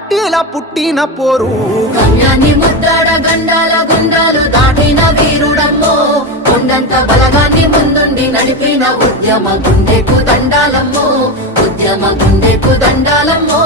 మట్టిల పుట్టిన పోరు. గమ్యాన్ని ముద్దాడ గండాల గుండాలు దాటిన వీరుడమ్మో. కొండంత బలగాన్ని ముందుండి నడిపిన ఉద్యమ గుండెకు దండాలమ్మో. ఉద్యమ గుండెకు దండాలమ్మో.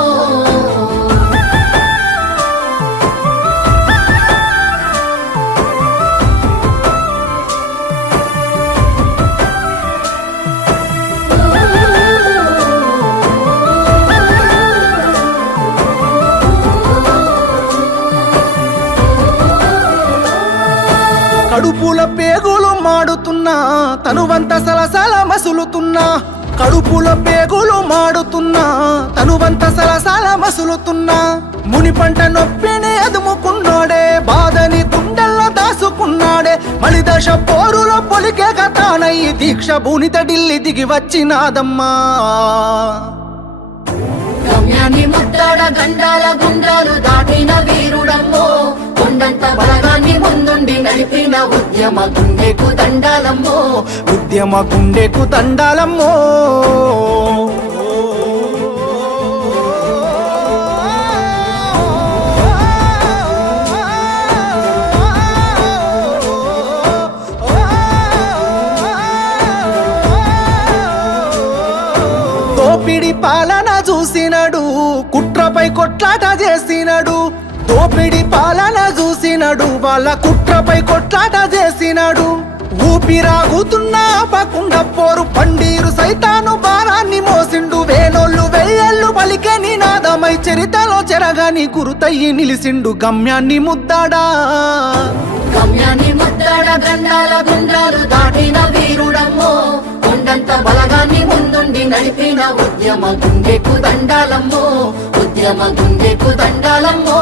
కడుపుల పేగులు మాడుతున్నా తనువంత సలసల మసులుతున్నా. కడుపుల పేగులు మాడుతున్నా తనువంత సలసల మసులుతున్నా. ముని పంట నొప్పిని అదుముకున్నాడే బాధని గుండెల్లో దాసుకున్నాడే. మలిదశ పోరులో పొలికే కథానయ్యి దీక్ష భూనిత ఢిల్లీ దిగి వచ్చినాదమ్మా. గమ్యాన్ని ముద్దాడ గండాల గుండాలు దాటిన ఉద్యమ గుండెకు దండాలమ్మో. ఉద్యమ గుండెకు దండాలమ్మో. దోపిడి పాలన చూసినడు కుట్రపై కొట్లాట చేసినడు దోపిడి పాలన చూసినడు వాళ్ళ కుట్రపై కొట్లాట చేసినాడు. ఊపిరాగుతున్నా ఆపకుండా పోరు పండీరు సైతాను భారాన్ని మోసిండు. వేనోళ్ళు వెయ్యళ్ళు పలికే నినాదమై చరితలో చెరగాని గురుతయ్యి నిలిసిండు. గమ్యాన్ని ముద్దాడా? గమ్యాన్ని ముద్దాడ? గండాల గుండాలు దాటిన వీరుడమ్మో. కొండంత బలగాన్ని ముందుండి నడిపిన ఉద్యమ గుండెకు దండాలమ్మో. ఉద్యమ గుండెకు దండాలమ్మో.